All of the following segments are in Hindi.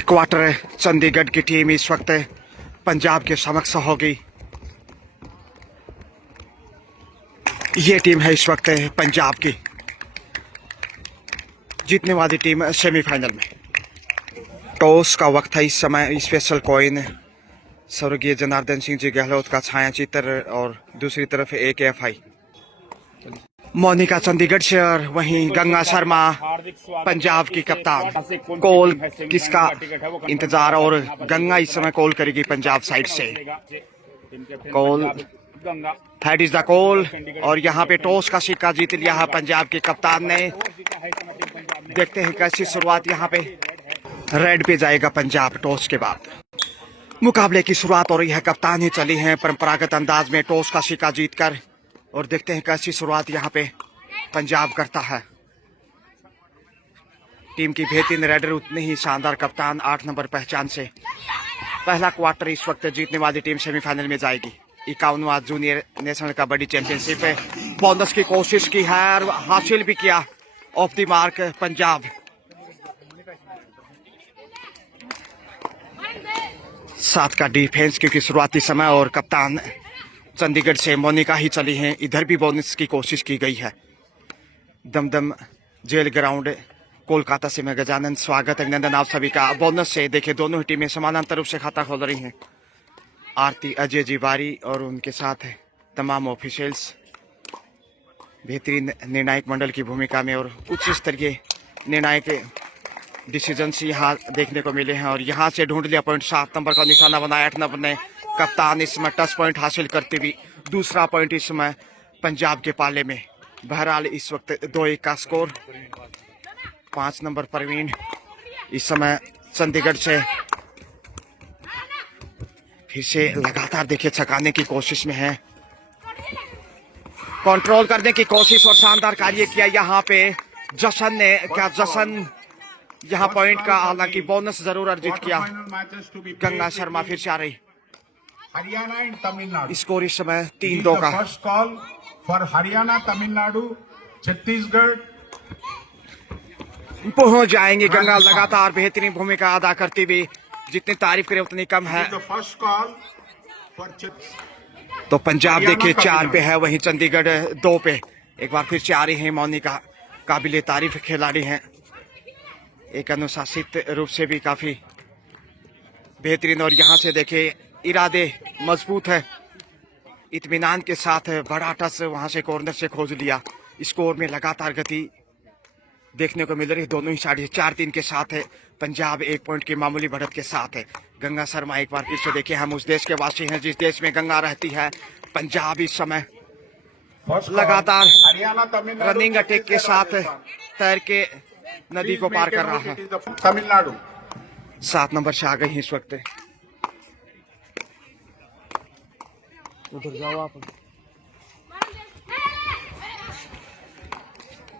क्वार्टर चंडीगढ़ की टीम इस वक्त पंजाब के समक्ष होगी। ये टीम है इस वक्त पंजाब की जीतने वाली टीम सेमीफाइनल में। टॉस का वक्त है इस समय। स्पेशल कॉइन स्वर्गीय जनार्दन सिंह जी गहलोत का छाया चित्र और दूसरी तरफ AKFI मोनिका चंडीगढ़ से और वहीं गंगा शर्मा पंजाब की कप्तान। कॉल किसका इंतजार और गंगा इस समय कॉल करेगी पंजाब साइड से। Call that is the call और यहाँ पे टॉस का सिक्का जीत लिया है पंजाब के कप्तान ने। देखते हैं कैसी शुरुआत यहाँ पे। रेड पे जाएगा पंजाब टॉस के बाद। मुकाबले की शुरुआत हो रही है। कप्तान ही चली हैं परंपरागत अंदाज में टॉस का सिक्का जीतकर और देखते हैं कैसी शुरुआत यहाँ पे पंजाब करता है। टीम की बेहतरीन रेडर उतनी ही शानदार कप्तान 8 नंबर पहचान से। पहला क्वार्टर इस वक्त जीतने वाली टीम सेमीफाइनल में जाएगी। 51वां जूनियर नेशनल कबड्डी चैंपियनशिप है। बोनस की कोशिश की है और हासिल भी किया। Of the mark Punjab. साथ का डिफेंस क्योंकि शुरुआती समय और कप्तान चंडीगढ़ से मोनिका ही चली हैं। इधर भी बोनस की कोशिश की गई है। दमदम जेल ग्राउंड कोलकाता से मैं गजानंद स्वागत अभिनंदन आप सभी का। बोनस से देखिए दोनों ही टीमें समानांतर रूप से खाता खोल रही हैं। आरती अजय जीवारी और उनके साथ तमाम ऑफिशियल्स बेहतरीन निर्णायक मंडल की भूमिका में और उच्च स्तरीय निर्णायक डिसीजंस यहाँ देखने को मिले हैं। और यहाँ से ढूंढ लिया पॉइंट। 7 नंबर का निशाना बनाया 8 नंबर ने। कप्तान इस समय टच पॉइंट हासिल करते हुए दूसरा पॉइंट इस समय पंजाब के पाले में। बहरहाल इस वक्त 2-1 का स्कोर। 5 नंबर प्रवीण इस समय चंडीगढ़ से फिर से लगातार देखिए छकाने की कोशिश में है। कंट्रोल करने की कोशिश और शानदार कार्य किया यहाँ पे जशन ने। क्या जशन यहाँ पॉइंट का हालांकि बोनस जरूर अर्जित किया। गंगा शर्मा फिर से आ रही। हरियाणा एंड तमिलनाडु स्कोर इस समय 3-2 का। First call for Haryana Tamil Nadu Chhattisgarh पहुंच जाएंगे। गंगा लगातार बेहतरीन भूमिका अदा करती हुई। जितनी तारीफ करे उतनी कम है। फर्स्ट कॉल फॉर तो पंजाब देखिए 4 पे है वहीं चंडीगढ़ 2 पे। एक बार फिर से आ रही है मोनिका। काबिले तारीफ खिलाड़ी हैं। एक अनुशासित रूप से भी काफी बेहतरीन और यहाँ से देखिए इरादे मजबूत है। इत्मीनान के साथ बड़ा टच वहां से कॉर्नर से खोज लिया। स्कोर में लगातार गति देखने को मिल रही है। दोनों ही साइड 4-3 के साथ है। पंजाब 1 पॉइंट की मामूली बढ़त के साथ है। गंगा शर्मा एक बार फिर से देखिए हम उस देश के वासी हैं जिस देश में गंगा रहती है। पंजाब इस समय लगातार रनिंग अटैक के साथ तैर के नदी को पार कर रहा है। तमिलनाडु 7 नंबर से आ गई इस वक्त। उधर जाओ आप।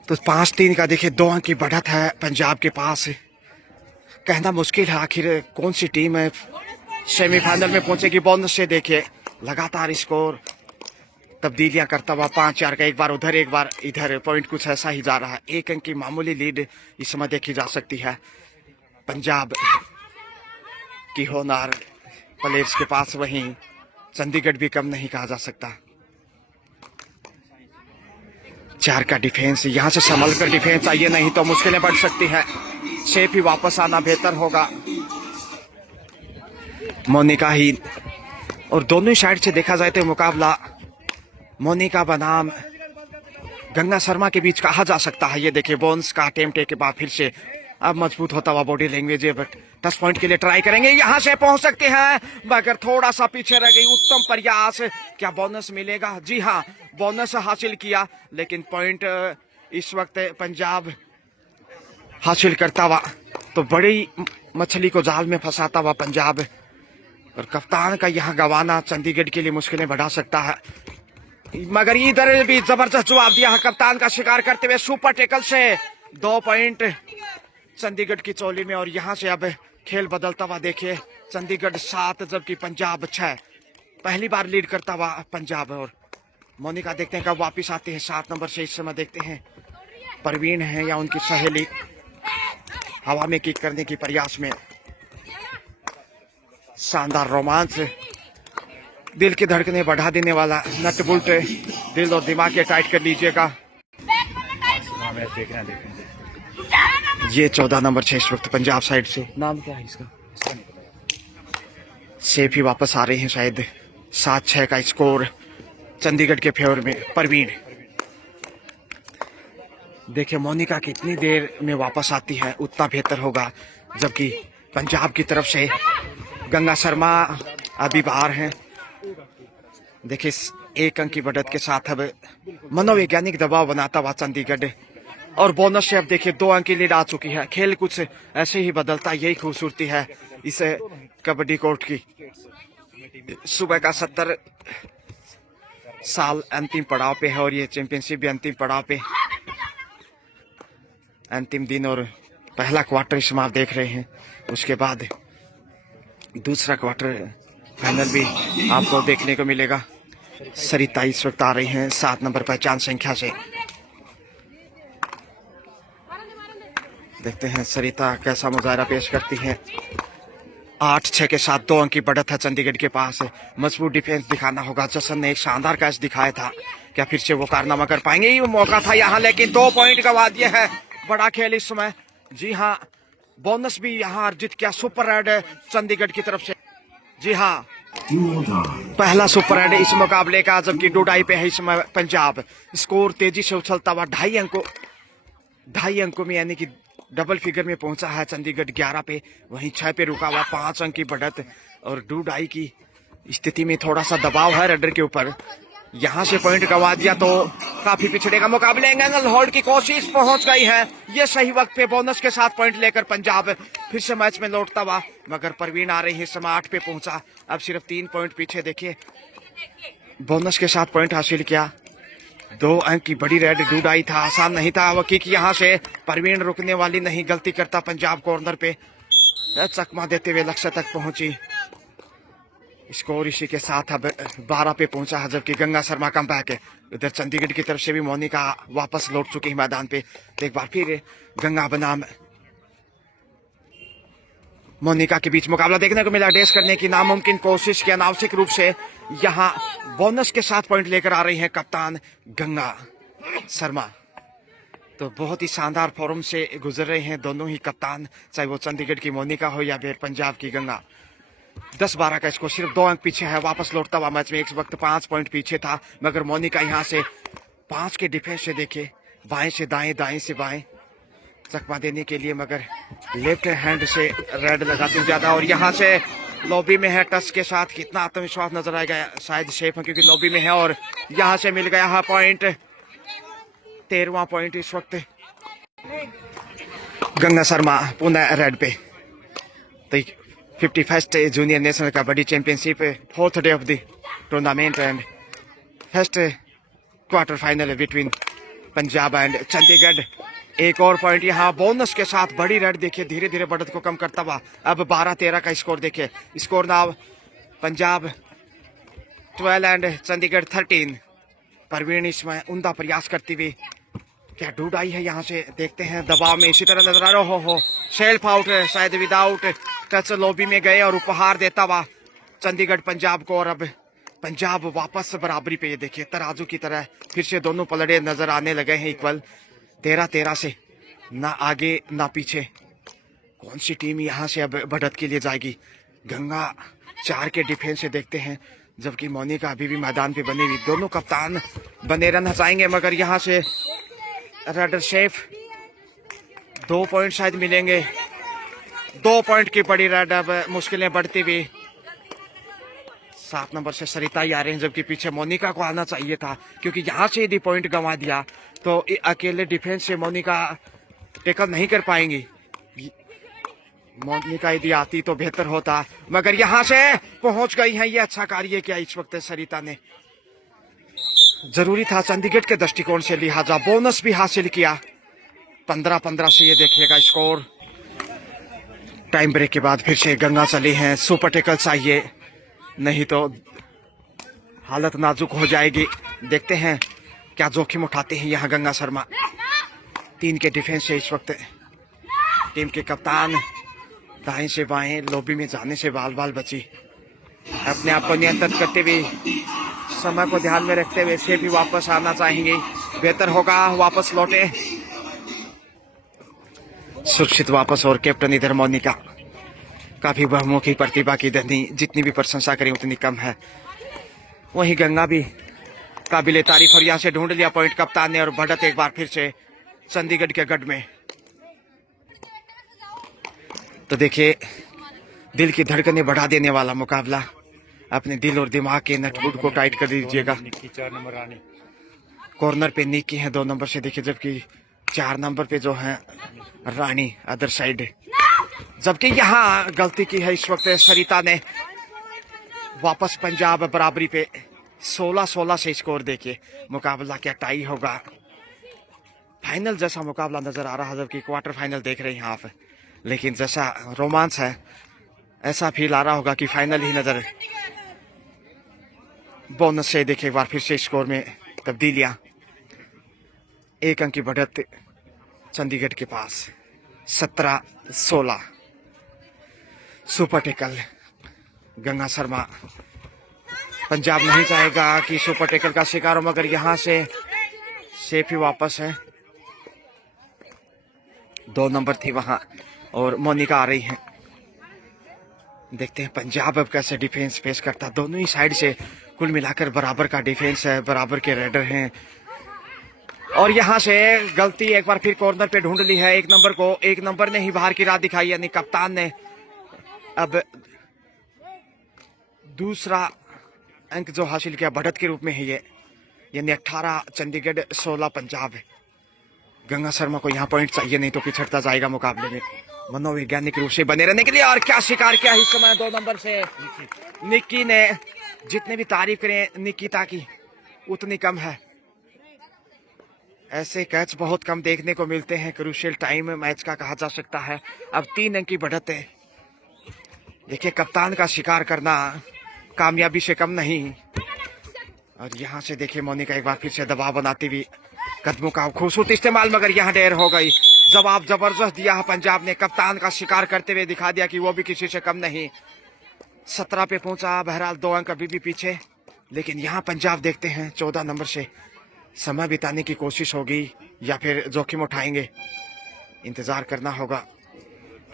तो 5-3 का देखिए 2 अंक की बढ़त है पंजाब के पास। कहना मुश्किल है आखिर कौन सी टीम है सेमीफाइनल में पहुंचेगी। बोनस से देखिए लगातार स्कोर तब्दीलियां करता हुआ 5-4 का। एक बार उधर एक बार इधर पॉइंट कुछ ऐसा ही जा रहा है। 1 अंक की मामूली लीड इस समय देखी जा सकती है पंजाब की होनहार प्लेयर्स के पास। वहीं चंडीगढ़ भी कम नहीं कहा जा सकता। 4 का डिफेंस यहाँ से संभल कर डिफेंस आइए नहीं तो मुश्किलें बढ़ सकती हैं। शेप ही वापस आना बेहतर होगा। मोनिका ही और दोनों साइड से देखा जाए तो मुकाबला मोनिका बनाम गंगा शर्मा के बीच कहा जा सकता है। ये देखिए बोन्स का अटेम्प्ट के बाद फिर से अब मजबूत होता हुआ बॉडी लैंग्वेज है। बट 10 पॉइंट के लिए ट्राई करेंगे। यहाँ से पहुंच सकते हैं मगर थोड़ा सा पीछे रह गई। उत्तम प्रयास। क्या बोनस मिलेगा? जी हाँ बोनस हासिल किया लेकिन पॉइंट इस वक्त पंजाब हासिल करता हुआ। तो बड़ी मछली को जाल में फंसाता हुआ पंजाब और कप्तान का यहाँ गंवाना चंडीगढ़ के लिए मुश्किलें बढ़ा सकता है। मगर इधर भी जबरदस्त जवाब दिया है कप्तान का शिकार करते हुए। सुपर टेकल से 2 पॉइंट चंडीगढ़ की चोली में। और यहाँ से अब खेल बदलता हुआ देखिए चंडीगढ़ 7 जबकि पंजाब 6। पहली बार लीड करता हुआ पंजाब। और मोनिका देखते हैं कब वापिस आते हैं। 7 नंबर से इस समय देखते हैं प्रवीण है या उनकी सहेली हवा में किक करने की प्रयास में। शानदार रोमांच, दिल की धड़कने बढ़ा देने वाला नट बुल्ट, दिल और दिमाग के टाइट कर लीजिएगा। ये 14 नंबर 6 इस वक्त पंजाब साइड से, नाम क्या है इसका, सेफ ही वापस आ रहे हैं शायद। 7-6 का स्कोर चंडीगढ़ के फेवर में। परवीन देखिए मोनिका कितनी देर में वापस आती है उतना बेहतर होगा, जबकि पंजाब की तरफ से गंगा शर्मा अभी बाहर हैं। देखिए 1 अंक की बढ़त के साथ अब मनोवैज्ञानिक दबाव बनाता हुआ चंडीगढ़, और बोनस से अब देखिए 2 अंक की लीड आ चुकी है। खेल कुछ ऐसे ही बदलता, यही खूबसूरती है इस कबड्डी कोर्ट की। सुबह का 70 साल अंतिम पड़ाव पे है और ये चैंपियनशिप भी अंतिम पड़ाव पे, अंतिम दिन, और पहला क्वार्टर इसमें आप देख रहे हैं। उसके बाद दूसरा क्वार्टर फाइनल भी आपको देखने को मिलेगा। सरिता इस वक्त आ रही हैं 7 नंबर पहचान संख्या से। देखते हैं सरिता कैसा मुजाहरा पेश करती हैं। 8-6 के साथ 2 अंक की बढ़त है चंडीगढ़ के पास। मजबूत डिफेंस दिखाना होगा। जसन ने एक शानदार कैच दिखाया था, क्या फिर से वो कारनामा कर पाएंगे? ये मौका था यहाँ, लेकिन 2 पॉइंट गवा दिए हैं। बड़ा खेल इस समय। जी हाँ, बोनस भी यहाँ अर्जित किया सुपर रेड चंडीगढ़ की तरफ से। जी हाँ, पहला सुपर रेड इस मुकाबले का, जबकि डोडाई पे है इस समय पंजाब। स्कोर तेजी से उछलता हुआ 2.5 अंकों में, यानी कि डबल फिगर में पहुंचा है चंडीगढ़ 11 पे, वहीं 6 पे रुका हुआ। 5 अंक की बढ़त और 2.5 की स्थिति में थोड़ा सा दबाव है रेडर के ऊपर। यहां से पॉइंट गंवा दिया तो काफी पिछड़े का मुकाबले। एंगल होल्ड की कोशिश पहुंच गई है, ये सही वक्त पे बोनस के साथ पॉइंट लेकर पंजाब फिर से मैच में लौटता हुआ, मगर परवीन आ रही है। समय 8 पे पहुंचा, अब सिर्फ 3 पॉइंट पीछे। देखिए बोनस के साथ पॉइंट हासिल किया। 2 अंक की बड़ी रेड 2.5 था, आसान नहीं था। वकीक यहाँ से परवीन रुकने वाली नहीं, गलती करता पंजाब कॉर्नर पे चकमा देते हुए लक्ष्य तक पहुंची। स्कोर इसी के साथ अब 12 पे पहुंचा है, जबकि गंगा शर्मा कम बैक है। इधर चंडीगढ़ की तरफ से भी मोनिका वापस लौट चुकी है मैदान पे। तो एक बार फिर गंगा बनाम मोनिका के बीच मुकाबला देखने को मिला। डेस करने की नामुमकिन कोशिश की, अनावश्यक रूप से यहाँ बोनस के साथ पॉइंट लेकर आ रही हैं कप्तान गंगा शर्मा। तो बहुत ही शानदार फॉर्म से गुजर रहे हैं दोनों ही कप्तान, चाहे वो चंडीगढ़ की मोनिका हो या फिर पंजाब की गंगा। 10-12 का स्कोर, सिर्फ 2 अंक पीछे है। वापस लौटता हुआ मैच में एक वक्त 5 पॉइंट पीछे था, मगर मोनिका यहाँ से 5 के डिफेंस से देखिए, बाएं से दाएं, दाएं से बाएं चकमा देने के लिए, मगर लेफ्ट हैंड से रेड लगाते ज्यादा। और यहाँ से लॉबी में है टच के साथ, कितना आत्मविश्वास नजर आएगा। शायद सेफ है क्योंकि लॉबी में है, और यहाँ से मिल गया है पॉइंट। 13वां पॉइंट इस वक्त गंगा शर्मा पुनः रेड पे। तो 51st junior national kabaddi championship, 4th day of the tournament and first quarter final between Punjab and Chandigarh. एक और पॉइंट यहाँ बोनस के साथ बड़ी रेड देखिए, धीरे धीरे बढ़त को कम करता हुआ। अब 12-13 का स्कोर देखिए। Score now Punjab 12 and Chandigarh 13। Parveen इसमें उमदा प्रयास करती हुई, क्या 2.5 है यहाँ से, देखते हैं। दबाव में इसी तरह नजर आ रहा हो सेल्फ आउट, शायद विदाउट टच लॉबी में गए और उपहार देता हुआ चंडीगढ़ पंजाब को। और अब पंजाब वापस बराबरी पे, ये देखिए तराजू की तरह फिर से दोनों पलड़े नजर आने लगे हैं इक्वल। 13-13 से, ना आगे ना पीछे। कौन सी टीम यहाँ से अब बढ़त के लिए जाएगी? गंगा 4 के डिफेंस से देखते हैं, जबकि मोनिका अभी भी मैदान पे बनी हुई। दोनों कप्तान बने रन हंसाएंगे, मगर यहाँ से रेडर शेफ 2 पॉइंट शायद मिलेंगे। 2 पॉइंट की बड़ी रेड, अब मुश्किलें बढ़ती हुई। 7 नंबर से सरिता ही आ रहे हैं, जबकि पीछे मोनिका को आना चाहिए था, क्योंकि यहाँ से यदि पॉइंट गंवा दिया तो अकेले डिफेंस से मोनिका टेकल नहीं कर पाएंगी। मोनिका यदि आती तो बेहतर होता, मगर यहाँ से पहुंच गई है। ये अच्छा कार्य किया इस वक्त सरिता ने, जरूरी था चंडीगढ़ के दृष्टिकोण से, लिहाजा बोनस भी हासिल किया। 15-15 से ये देखिएगा स्कोर। टाइम ब्रेक के बाद फिर से गंगा चली हैं, सुपर टेकल चाहिए, नहीं तो हालत नाजुक हो जाएगी। देखते हैं क्या जोखिम उठाते हैं यहाँ गंगा शर्मा। 3 के डिफेंस से इस वक्त टीम के कप्तान दाएं से बाएं लॉबी में जाने से बाल बाल बची। अपने आप को नियंत्रित करते हुए, समय को ध्यान में रखते हुए से भी वापस आना चाहेंगे। बेहतर होगा वापस लौटे, सुरक्षित वापस। और कैप्टन इधर मोनिका, काफी बहुमुखी प्रतिभा की धनी, जितनी भी प्रशंसा करें उतनी कम है। वहीं गंगा भी काबिले तारीफ, और यहाँ से ढूंढ लिया पॉइंट कप्तान ने। और बढ़त एक बार फिर से चंडीगढ़ के गढ़ में। तो देखिए, दिल की धड़कनें बढ़ा देने वाला मुकाबला। अपने दिल और दिमाग के नटबुट को टाइट कर दीजिएगा। कॉर्नर पे निक्की है 2 नंबर से, देखिए, जबकि 4 नंबर पे जो है रानी अदर साइड। जबकि यहाँ गलती की है इस वक्त सरिता ने। वापस पंजाब बराबरी पे 16-16 से स्कोर। देखिए मुकाबला क्या टाई होगा। फाइनल जैसा मुकाबला नजर आ रहा है, जबकि क्वार्टर फाइनल देख रहे हैं यहाँ पे। लेकिन जैसा रोमांच है, ऐसा फील आ रहा होगा कि फाइनल ही नजर। बोनस से देखे एक बार फिर से स्कोर में तब्दीलियां। 1 अंक की बढ़त चंडीगढ़ के पास, 17-16। Super tackle Ganga Sharma. पंजाब नहीं चाहेगा कि सुपर टेकल का शिकार हो, मगर यहां से सेफ ही वापस है। 2 नंबर थी वहां, और मोनिका आ रही है। देखते हैं पंजाब अब कैसे डिफेंस फेस करता। दोनों ही साइड से कुल मिलाकर बराबर का डिफेंस है, बराबर के रेडर हैं। और यहां से गलती एक बार फिर कॉर्नर पे ढूंढ ली है 1 नंबर को। 1 नंबर ने ही बाहर की राह दिखाई, यानी कप्तान ने। अब दूसरा अंक जो हासिल किया बढ़त के रूप में है ये, यानी 18 चंडीगढ़ 16 पंजाब। गंगा शर्मा को यहाँ पॉइंट चाहिए, नहीं तो पिछड़ता जाएगा मुकाबले में। मनोवैज्ञानिक रूप से बने रहने के लिए। और क्या शिकार किया इस समय 2 नंबर से निक्की ने। जितने भी तारीफ करें निकिता की उतनी कम है। ऐसे कैच बहुत कम देखने को मिलते हैं। क्रूशियल टाइम मैच का कहा जा सकता है। अब 3 अंक की बढ़त है। देखिए, कप्तान का शिकार करना कामयाबी से कम नहीं। और यहाँ से देखिए मोनिका एक बार फिर से दबाव बनाती हुई, कदमों का खूबसूरत इस्तेमाल, मगर यहाँ देर हो गई। जवाब जबरदस्त दिया है पंजाब ने। कप्तान का शिकार करते हुए दिखा दिया कि वो भी किसी से कम नहीं। 17 पे पहुंचा। बहरहाल 2 अंक अभी भी पीछे। लेकिन यहाँ पंजाब देखते हैं 14 नंबर से समय बिताने की कोशिश होगी या फिर जोखिम उठाएंगे। इंतजार करना होगा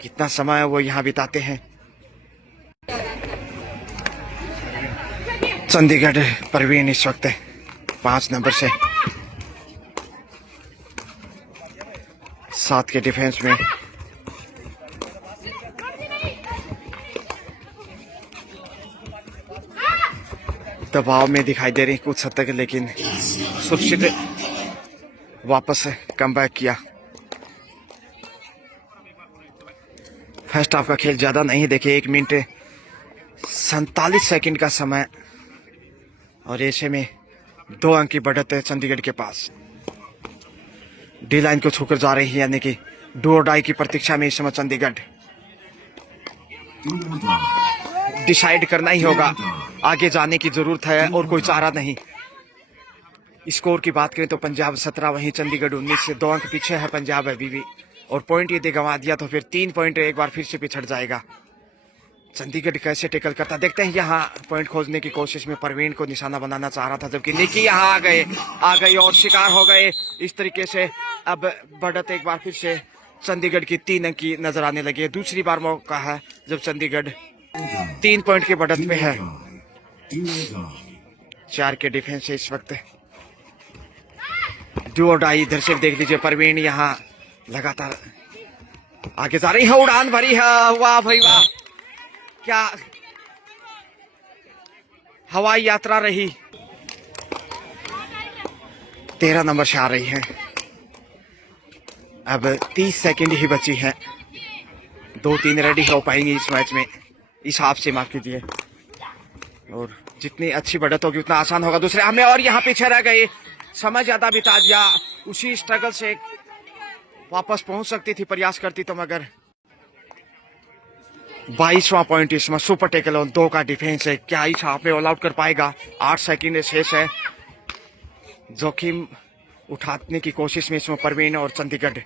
कितना समय वो यहाँ बिताते हैं। चंडीगढ़ परवीन इस वक्त 5 नंबर से 7 के डिफेंस में। दबाव में दिखाई दे रही कुछ हद तक, लेकिन सुरक्षित वापस कमबैक किया। फर्स्ट हाफ का खेल ज्यादा नहीं। देखिए 1 मिनट 47 सेकंड का समय, और ऐसे में 2 अंक की बढ़त है चंडीगढ़ के पास। डी लाइन को छूकर जा रही है, यानी कि डू और डाई की प्रतीक्षा में इस समय चंडीगढ़। डिसाइड करना ही होगा, आगे जाने की जरूरत है और कोई चारा नहीं। स्कोर की बात करें तो पंजाब 17, वहीं चंडीगढ़ 19 से 2 अंक पीछे है पंजाब अभी भी। और पॉइंट यदि गंवा दिया तो फिर 3 पॉइंट एक बार फिर से पिछड़ जाएगा। चंडीगढ़ कैसे टेकल करता देखते हैं। यहाँ पॉइंट खोजने की कोशिश में परवीन को निशाना बनाना चाह रहा था, जबकि निकी यहाँ आ गई और शिकार हो गए। इस तरीके से अब बढ़त एक बार फिर से चंडीगढ़ की 3 अंक की नजर आने लगी है। दूसरी बार मौका है जब चंडीगढ़ 3 पॉइंट की बढ़त में है। 4 के डिफेंस है इस वक्त। डू और डाई इधर से देख लीजिए। परवीन यहाँ लगातार आगे जा रही है, उड़ान भरी है। वाह भाई वाह, क्या हवाई यात्रा रही। 13 नंबर से आ रही है। अब 30 सेकंड ही बची हैं। 2-3 रेडी हो पाएंगी इस मैच में, इस हाफ से, माफ कीजिए। और जितनी अच्छी बढ़त होगी उतना आसान होगा दूसरे हाफ में। और यहाँ पीछे रह गए, समय ज्यादा बिता दिया। उसी स्ट्रगल से वापस पहुंच सकती थी, प्रयास करती तो, मगर 22वां पॉइंट इसमें सुपर टेकल और 2 का डिफेंस है। क्या इस हाफ में ऑल आउट कर पाएगा? 8 सेकंड शेष है। जोखिम उठाने की कोशिश में इसमें परवीन और चंडीगढ़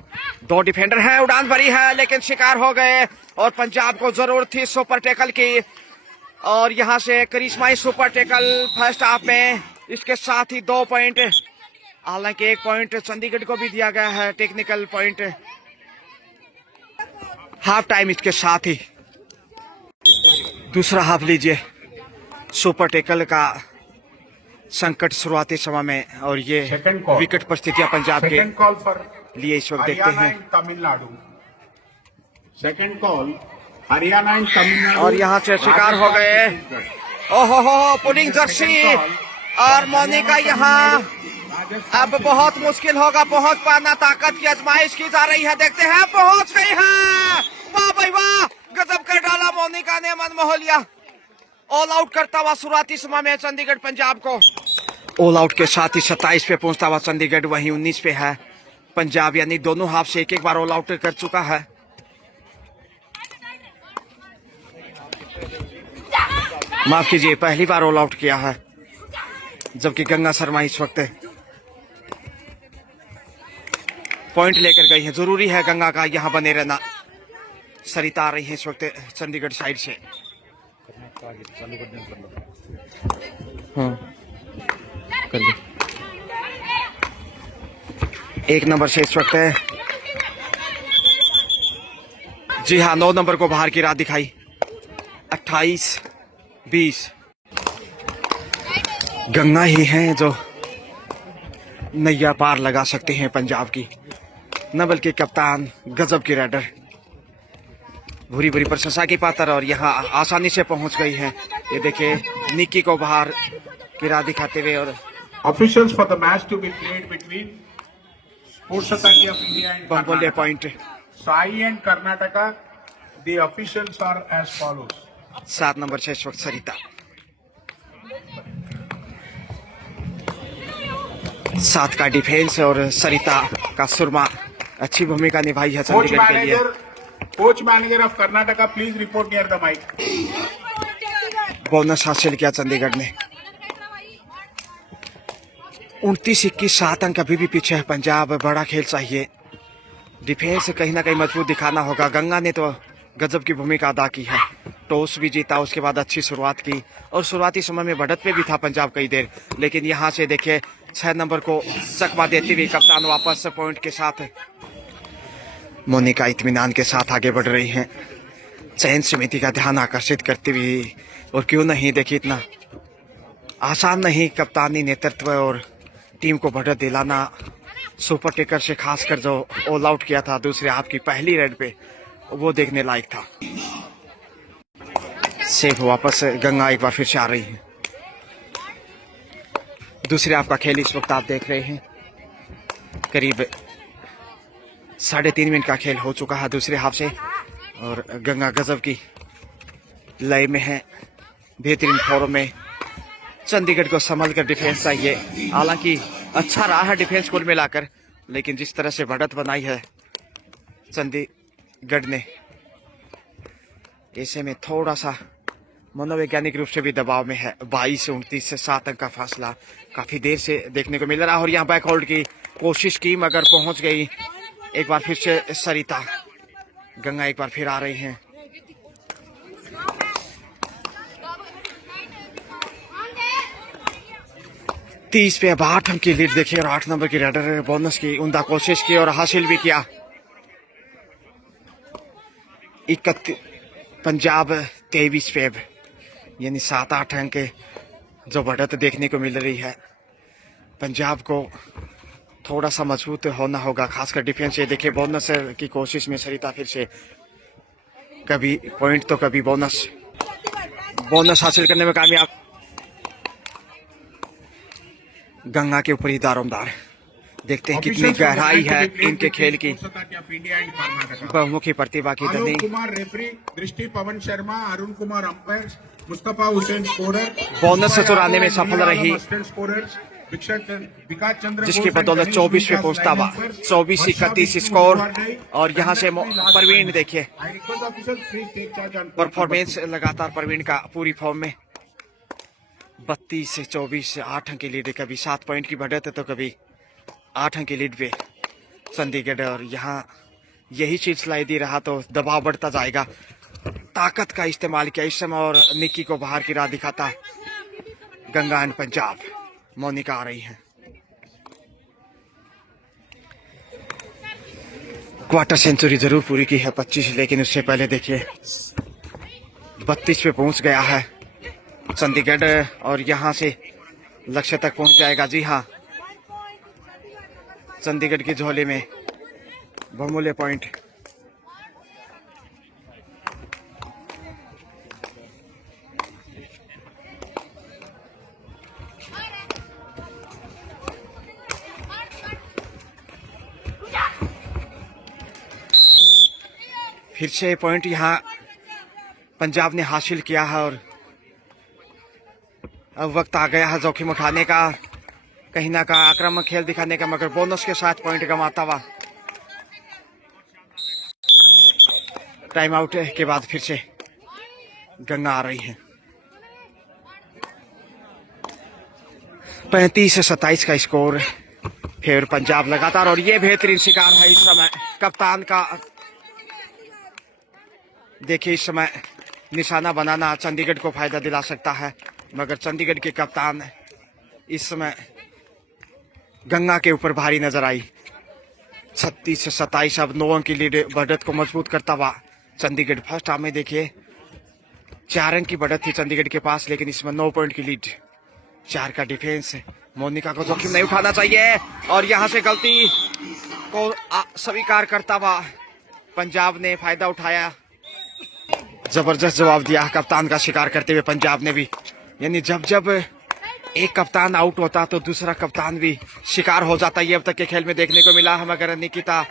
दो डिफेंडर हैं, उड़ान भरी है लेकिन शिकार हो गए और पंजाब को जरूरत थी सुपर टैकल की और यहां से करिश्माई सुपर टैकल फर्स्ट हाफ में। इसके साथ ही 2 पॉइंट, हालांकि 1 पॉइंट चंडीगढ़ को भी दिया गया है टेक्निकल पॉइंट। हाफ टाइम इसके साथ ही दूसरा हाफ लीजिए। सुपर टैकल का संकट शुरुआती समय में और ये विकेट परिस्थितियां पंजाब के सेकंड कॉल फॉर लिए इस वक्त देखते हरियाणा हैं। And Tamil Nadu. Second call Haryana and Tamil Nadu. और यहाँ से शिकार हो गए। ओहो हो पुलिंग जर्सी और मोनिका यहाँ अब बहुत मुश्किल होगा पहुंच पाना। ताकत की आजमाइश की जा रही है, देखते हैं पहुंच गई है। वाह भाई वाह, गजब कर डाला मोनिका ने, मन मोह लिया। ऑल आउट करता हुआ शुरुआती समय में चंडीगढ़ पंजाब को। ऑल आउट के साथ ही 27 पे पहुंचता हुआ चंडीगढ़, वहीं 19 पे है पंजाब, यानी दोनों हाफ से एक बार ऑल आउट कर चुका है। माफ कीजिए, पहली बार ऑल आउट किया है, जबकि गंगा शर्मा इस वक्त पॉइंट लेकर गई है। जरूरी है गंगा का यहां बने रहना। सरिता आ रही है इस वक्त चंडीगढ़ साइड से। कर ली। 1 नंबर से इस वक्त जी हाँ 9 नंबर को बाहर की राह दिखाई। 28-20 गंगा ही हैं जो नैया पार लगा सकते हैं पंजाब की, न बल्कि कप्तान गजब की राइडर भूरी भूरी प्रशंसा की पात्र और यहाँ आसानी से पहुंच गई हैं। ये देखिए निक्की को बाहर की राह दिखाते हुए। और officials for the match to be played between sports authority of India and बम्बोले point SAI and Karnataka. The officials are as follows. 7 number से इस वक्त सरिता, 7 का डिफेंस और सरिता का सुरमा अच्छी भूमिका निभाई है चंडीगढ़ के लिए। Coach manager of Karnataka please report near the mic. Bonus हासिल किया चंडीगढ़ ने। 29-21 7 अंक अभी भी पीछे है पंजाब। बड़ा खेल चाहिए, डिफेंस कहीं ना कहीं मजबूत दिखाना होगा। गंगा ने तो गजब की भूमिका अदा की है, टॉस भी जीता, उसके बाद अच्छी शुरुआत की और शुरुआती समय में बढ़त पे भी था पंजाब कई देर। लेकिन यहाँ से देखिए 6 नंबर को चकमा देती हुई कप्तान वापस पॉइंट के साथ। मोनिका इत्मीनान के साथ आगे बढ़ रही हैं, चयन समिति का ध्यान आकर्षित करते हुए। और क्यों नहीं, देखिए इतना आसान नहीं कप्तानी नेतृत्व और टीम को बढ़त दिलाना। सुपर टेकर से खासकर जो ऑल आउट किया था दूसरे हाफ की पहली रेड पे, वो देखने लायक था। सेफ वापस गंगा एक बार फिर से आ रही है। दूसरे हाफ का खेल इस वक्त आप देख रहे हैं। करीब 3.5 मिनट का खेल हो चुका है दूसरे हाफ से और गंगा गजब की लय में है, बेहतरीन फॉर्म में। चंडीगढ़ को संभल कर डिफेंस चाहिए। हालांकि अच्छा रहा है डिफेंस कुल मिलाकर, लेकिन जिस तरह से बढ़त बनाई है चंडीगढ़ ने, ऐसे में थोड़ा सा मनोवैज्ञानिक रूप से भी दबाव में है। 22-29 से 7 अंक का फासला काफी देर से देखने को मिल रहा है। और यहाँ बैकहोल्ड की कोशिश की मगर पहुंच गई। एक बार फिर से सरिता, गंगा एक बार फिर आ रही हैं। तीस पे अब 8 अंक की लीड देखिए और 8 नंबर की राइडर बोनस की उम्दा कोशिश की और हासिल भी किया। 31 पंजाब 23 पे अब यानी 7-8 अंक जो बढ़त देखने को मिल रही है। पंजाब को थोड़ा सा मजबूत होना होगा, खासकर डिफेंस। ये देखिए बोनस की कोशिश में सरिता फिर से कभी पॉइंट तो कभी बोनस हासिल करने में कामयाब। गंगा के ऊपर ही दारोमदार। देखते हैं कितनी गहराई है इनके खेल की। बहुमुखी प्रतिभा की धनी। कुमार रेफरी, दृष्टि Pawan Sharma, Arun Kumar umpire, Mustafa Hussain scorer. Bonus चुराने में सफल रही, चंद्र जिसकी बदौलत 24 पे पहुंचता हुआ 24-31 स्कोर। और यहाँ से परवीन देखिए परफॉर्मेंस लगातार परवीन का पूरी फॉर्म में। 32 से 24 से 8 अंक की लीड, कभी 7 पॉइंट की बढ़त है तो कभी 8 अंक की लीड पे चंडीगढ़। और यहाँ यही चीज सिलाई दे रहा तो दबाव बढ़ता जाएगा। ताकत का इस्तेमाल किया इस समय और निक्की को बाहर की राह दिखाता गंगा एंड पंजाब। मोनिका आ रही है। क्वार्टर सेंचुरी जरूर पूरी की है 25, लेकिन उससे पहले देखिए 32 पे पहुंच गया है चंडीगढ़ और यहां से लक्ष्य तक पहुंच जाएगा। जी हाँ, चंडीगढ़ की झोली में बहुमूल्य पॉइंट। फिर से पॉइंट यहां पंजाब ने हासिल किया है और अब वक्त आ गया है जोखिम उठाने का, कहीं ना का आक्रामक खेल दिखाने का, मगर बोनस के साथ पॉइंट गंवाता हुआ। टाइम आउट के बाद फिर से गंगा आ रही है। 35-27 का स्कोर फिर पंजाब लगातार, और ये बेहतरीन शिकार है इस समय कप्तान का। देखिए इस समय निशाना बनाना चंडीगढ़ को फायदा दिला सकता है, मगर चंडीगढ़ के कप्तान इस समय गंगा के ऊपर भारी नजर आई। 36-27 अब 9 अंक की लीड बढ़त को मजबूत करता हुआ चंडीगढ़। फर्स्ट हाफ में देखिए 4 अंक की बढ़त थी चंडीगढ़ के पास, लेकिन इसमें 9 पॉइंट की लीड। 4 का डिफेंस। मोनिका को जोखिम नहीं उठाना चाहिए और यहां से गलती को स्वीकार करता हुआ पंजाब ने फायदा उठाया। जबरदस्त जवाब दिया कप्तान का शिकार करते हुए पंजाब ने भी। यानी जब जब एक कप्तान आउट होता तो दूसरा कप्तान भी शिकार हो जाता। ये अब तक के खेल में देखने को मिला है, मगर निकिता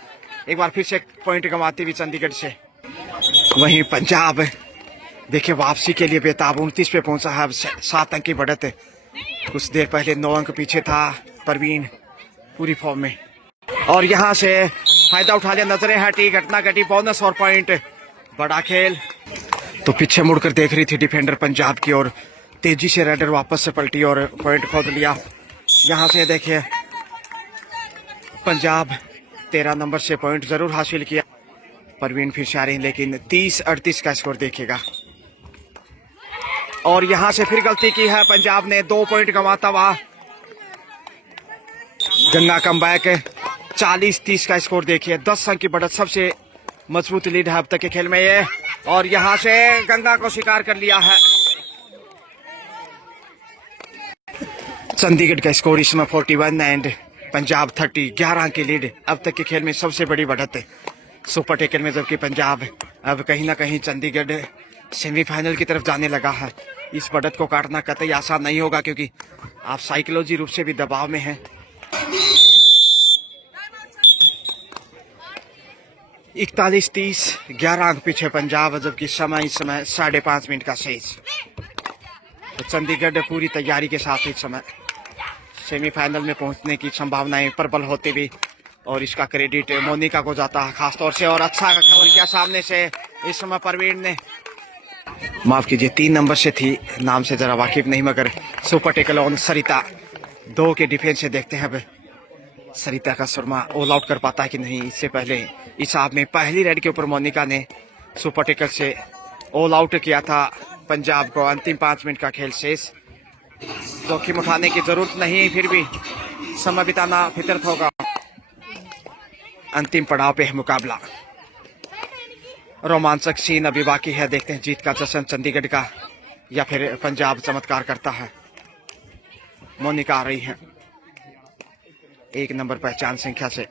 एक बार फिर से पॉइंट गंवाती हुई चंडीगढ़ से। वहीं पंजाब देखिए वापसी के लिए बेताब 29 पे पहुंचा है। अब 7 अंक की बढ़त है। कुछ देर पहले 9 अंक पीछे था परवीन पूरी फॉर्म में, और यहां से फायदा उठा लिया। नजरें हटी, घटना घटी, बोनस और पॉइंट। बड़ा खेल। तो पीछे मुड़कर देख रही थी डिफेंडर पंजाब की, और तेजी से रेडर वापस से पलटी और पॉइंट खोद लिया। यहां से देखिए पंजाब 13 नंबर से पॉइंट जरूर हासिल किया। परवीन फिर से आ रही, लेकिन 30-38 का स्कोर देखिएगा। और यहां से फिर गलती की है पंजाब ने, 2 पॉइंट गंवाता हुआ गंगा कमबैक। 40-30 का स्कोर देखिए। 10 अंक की बढ़त, सबसे मजबूत लीड है अब तक के खेल में ये, और यहां से गंगा को शिकार कर लिया है। चंडीगढ़ का स्कोर इसमें 41 एंड पंजाब 30। 11 अंक की लीड, अब तक के खेल में सबसे बड़ी बढ़त है सुपर टेकल में, जबकि पंजाब अब कहीं ना कहीं चंडीगढ़ सेमीफाइनल की तरफ जाने लगा है। इस बढ़त को काटना कतई आसान नहीं होगा, क्योंकि आप साइकोलॉजी रूप से भी दबाव में हैं। 41-30, 11 अंक पीछे पंजाब, जबकि समय इस समय 5.5 मिनट का शेष। तो चंडीगढ़ पूरी तैयारी के साथ इस समय सेमीफाइनल में पहुंचने की संभावनाएं प्रबल होती भी, और इसका क्रेडिट मोनिका को जाता है खासतौर से। और अच्छा कवर किया सामने से इस समय परवीन ने। माफ कीजिए 3 नंबर से थी, नाम से जरा वाकिफ नहीं, मगर सुपर टेकल ऑन सरिता 2 के डिफेंस से देखते हैं अब सरिता का सुरमा ऑल आउट कर पाता है कि नहीं। इससे पहले इस हाफ में पहली रेड के ऊपर मोनिका ने सुपर टेकल से ऑल आउट किया था पंजाब को। अंतिम 5 मिनट का खेल शेष। जोखिम उठाने की जरूरत नहीं, फिर भी समय बिताना फितरत होगा। अंतिम पड़ाव पे है मुकाबला। रोमांचक सीन अभी बाकी है, देखते हैं जीत का जश्न चंडीगढ़ का या फिर पंजाब चमत्कार करता है। मोनिका आ रही है 1 नंबर पहचान संख्या से।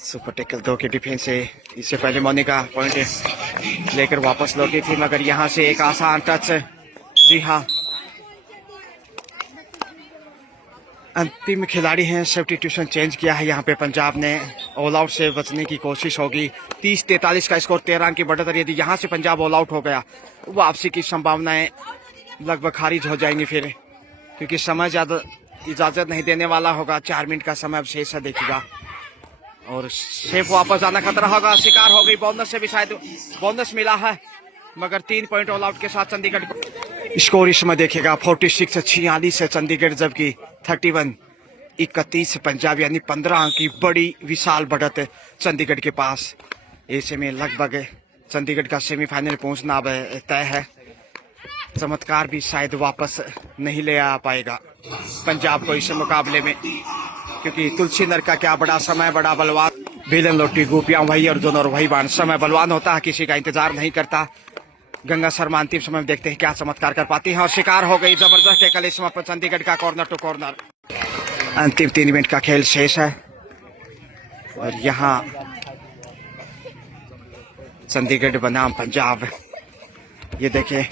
सुपर टेकल 2 के डिफेंस से इससे पहले मोनिका पॉइंट लेकर वापस लौटी थी, मगर यहां से एक आसान टच। जी हाँ, अंतिम खिलाड़ी हैं, सब्स्टिट्यूशन चेंज किया है यहाँ पे पंजाब ने। ऑल आउट से बचने की कोशिश होगी। 30-43 का स्कोर, 13 अंक की बढ़त। यदि यहाँ से पंजाब ऑल आउट हो गया, वापसी की संभावनाएं लगभग खारिज हो जाएंगी फिर, क्योंकि समय ज्यादा इजाजत नहीं देने वाला होगा। 4 मिनट का समय अब शेष है, देखिएगा। और सेफ वापस आना खतरा होगा। शिकार हो गई, बोनस से भी शायद बोनस मिला है, मगर 3 पॉइंट ऑल आउट के साथ चंडीगढ़ को। स्कोर इसमें देखिएगा 46-46 है चंडीगढ़, जबकि 31 31 पंजाब यानी 15 अंक की बड़ी विशाल बढ़त चंडीगढ़ के पास। ऐसे में लगभग चंडीगढ़ का सेमीफाइनल पहुंचना अब तय है। चमत्कार भी शायद वापस नहीं ले आ पाएगा पंजाब को इस मुकाबले में, क्योंकि तुलसी नर का क्या बड़ा समय, बड़ा बलवान, बेलन लोटी गोपियां वही अर्जुन और वही बाण। समय बलवान होता है, किसी का इंतजार नहीं करता। गंगा शर्मा अंतिम समय में देखते हैं क्या चमत्कार कर पाती हैं, और शिकार हो गई जबरदस्त टैकल इस पर चंडीगढ़ का कॉर्नर टू कॉर्नर। अंतिम 3 मिनट का खेल शेष है और यहाँ चंडीगढ़ बनाम पंजाब, ये देखें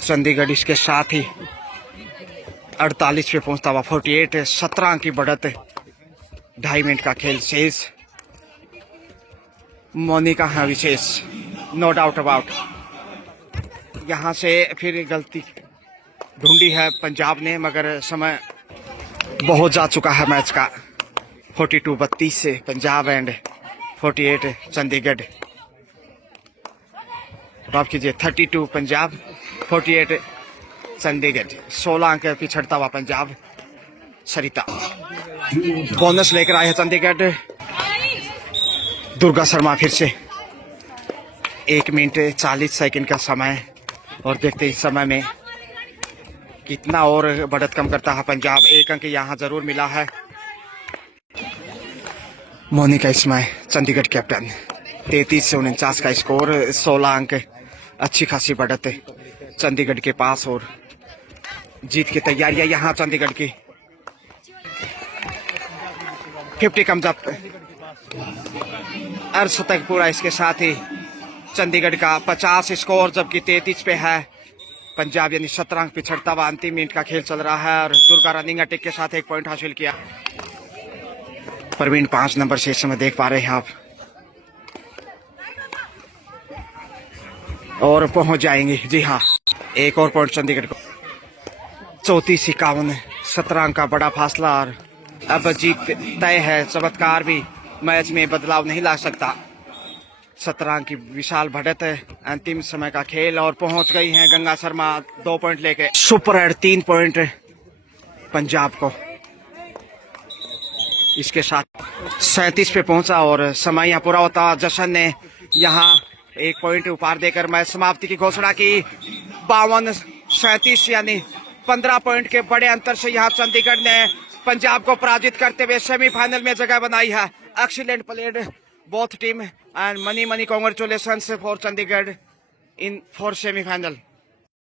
चंडीगढ़ इसके साथ ही 48 पे पहुंचता हुआ 48 17 की बढ़त। 2.5 मिनट का खेल शेष। मोनिका है विशेष, नो डाउट अबाउट। यहाँ से फिर गलती ढूंढी है पंजाब ने, मगर समय बहुत जा चुका है मैच का। 42-32 से पंजाब एंड 48 चंडीगढ़। माफ कीजिए, 32 पंजाब 48 चंडीगढ़। 16 अंक पिछड़ता हुआ पंजाब। सरिता बोनस लेकर आए हैं चंडीगढ़। दुर्गा शर्मा फिर से 1 मिनट 40 सेकंड का समय, और देखते इस समय में कितना और बढ़त कम करता है पंजाब। 1 अंक यहाँ जरूर मिला है। मोनिका इसमें चंडीगढ़ कैप्टन। 33 से 49 का स्कोर, 16 अंक, अच्छी खासी बढ़त चंडीगढ़ के पास, और जीत की तैयारियां यहाँ चंडीगढ़ की। 50 कम्स अप, अर्धशतक पूरा। इसके साथ ही चंडीगढ़ का 50 स्कोर, जबकि 33 पे है पंजाब, यानी 17 अंक पिछड़ता हुआ। अंतिम मिनट का खेल चल रहा है और दुर्गा रनिंग अटैक के साथ 1 पॉइंट हासिल किया। प्रवीण 5 नंबर से इस समय देख पा रहे हैं आप, और पहुंच जाएंगे। जी हाँ, 1 और पॉइंट चंडीगढ़ को। 34-51, 17 अंक का बड़ा फासला, और अब जीत तय है। चमत्कार भी मैच में बदलाव नहीं ला सकता। 17 अंक की विशाल बढ़त है। अंतिम समय का खेल, और पहुंच गई हैं गंगा शर्मा 2 पॉइंट लेके। सुपर एड 3 पॉइंट पंजाब को। इसके साथ 37 पे पहुंचा, और समय यहाँ पूरा होता। जशन ने यहाँ 1 पॉइंट उपहार देकर मैच समाप्ति की घोषणा की। 52-37 यानी 15 पॉइंट के बड़े अंतर से यहाँ चंडीगढ़ ने पंजाब को पराजित करते हुए सेमीफाइनल में जगह बनाई है। Excellent played both team, and money congratulations for Chandigarh in for semifinal.